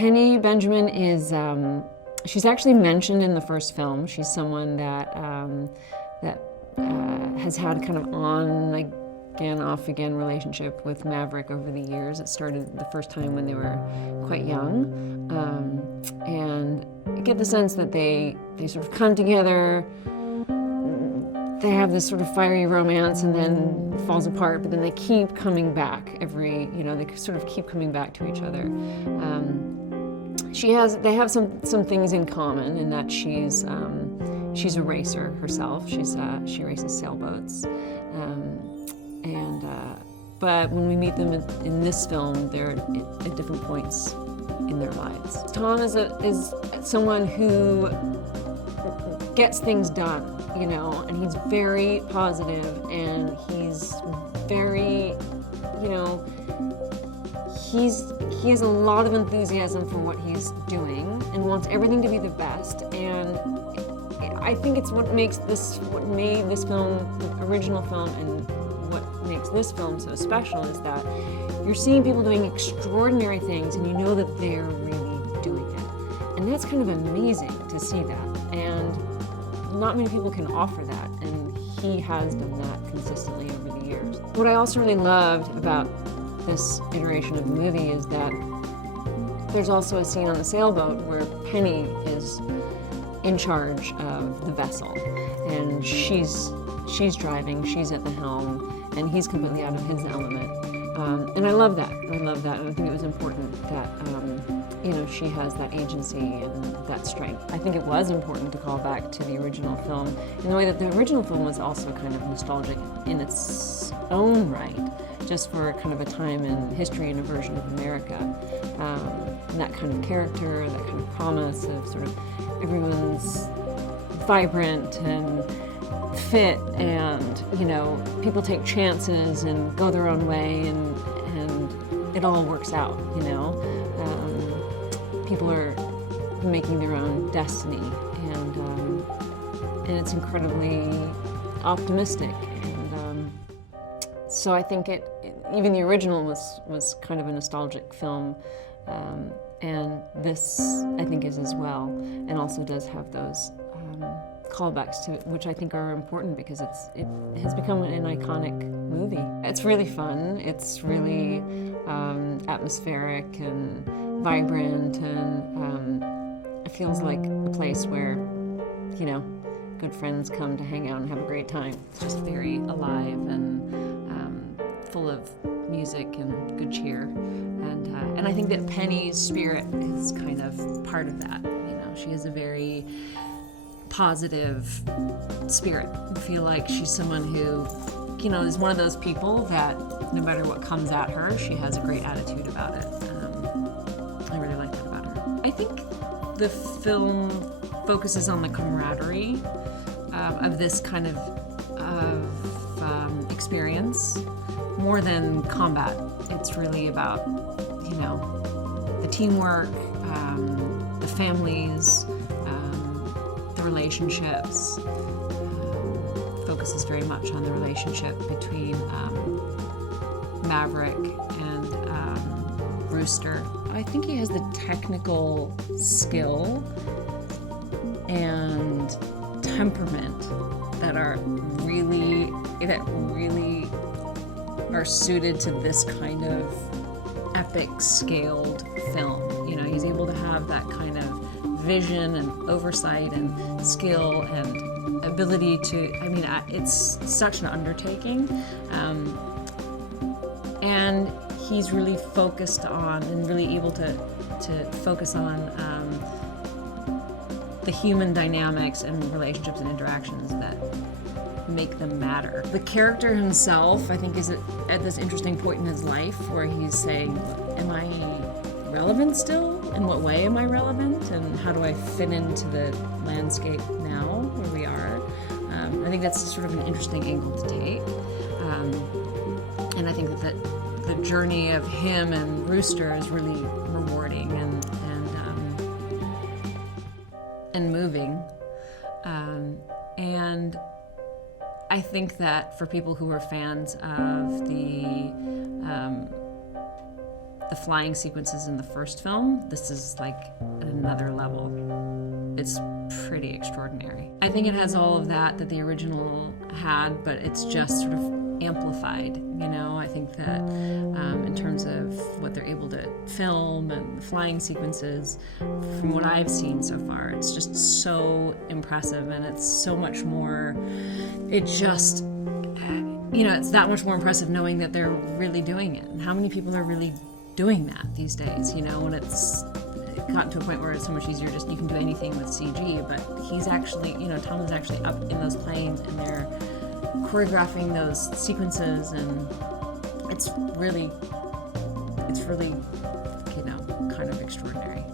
Penny Benjamin is, she's actually mentioned in the first film. She's someone that, has had kind of on again, off again relationship with Maverick over the years. It started the first time when they were quite young. And I get the sense that they sort of come together, they have this sort of fiery romance and then it falls apart, but then they keep coming back they sort of keep coming back to each other. They have some things in common in that she's a racer herself. She races sailboats. But when we meet them in this film, they're at different points in their lives. Tom is someone who gets things done, and he's very positive, and he's very, he has a lot of enthusiasm for what he's doing and wants everything to be the best. And I think it's what made this film, the original film, and what makes this film so special is that you're seeing people doing extraordinary things and you know that they're really doing it. And that's kind of amazing to see that. And not many people can offer that, and he has done that consistently over the years. What I also really loved about this iteration of the movie is that there's also a scene on the sailboat where Penny is in charge of the vessel, and she's driving, she's at the helm, and he's completely out of his element. And I love that. And I think it was important that she has that agency and that strength. I think it was important to call back to the original film in the way that the original film was also kind of nostalgic in its own right, just for kind of a time in history and a version of America. And that kind of character, that kind of promise of sort of everyone's vibrant and fit, and people take chances and go their own way, and it all works out. People are making their own destiny, and it's incredibly optimistic. And so I think even the original was kind of a nostalgic film, and this I think is as well, and also does have those callbacks to it, which I think are important because it has become an iconic movie. It's really fun. It's really atmospheric and vibrant, and it feels like a place where good friends come to hang out and have a great time. It's just very alive and full of music and good cheer, and I think that Penny's spirit is kind of part of that. She has a very positive spirit. I feel like she's someone who, is one of those people that no matter what comes at her, she has a great attitude about it. I really like that about her. I think the film focuses on the camaraderie of this kind of experience more than combat. It's really about, the teamwork, the families, the relationships. Focuses very much on the relationship between Maverick and Rooster. I think he has the technical skill and temperament that really are suited to this kind of epic scaled film. He's able to have that kind of vision and oversight and skill and ability to, it's such an undertaking. And he's really focused on and really able to focus on the human dynamics and relationships and interactions that make them matter. The character himself, I think, is at this interesting point in his life where he's saying, am I relevant still? In what way am I relevant? And how do I fit into the landscape now where we are? I think that's sort of an interesting angle to take. And I think that the journey of him and Rooster is really rewarding and moving. And I think that for people who are fans of the the flying sequences in the first film, this is like at another level. It's pretty extraordinary. I think it has all of that the original had, but it's just sort of amplified, you know. I think that in terms of what they're able to film and the flying sequences, from what I've seen so far, it's just so impressive, and it's so much more, it just, you know, it's that much more impressive knowing that they're really doing it. And how many people are really doing that these days, you know, when it's gotten to a point where it's so much easier, just you can do anything with CG, but he's actually, you know, Tom is actually up in those planes and they're choreographing those sequences, and it's really, you know, kind of extraordinary.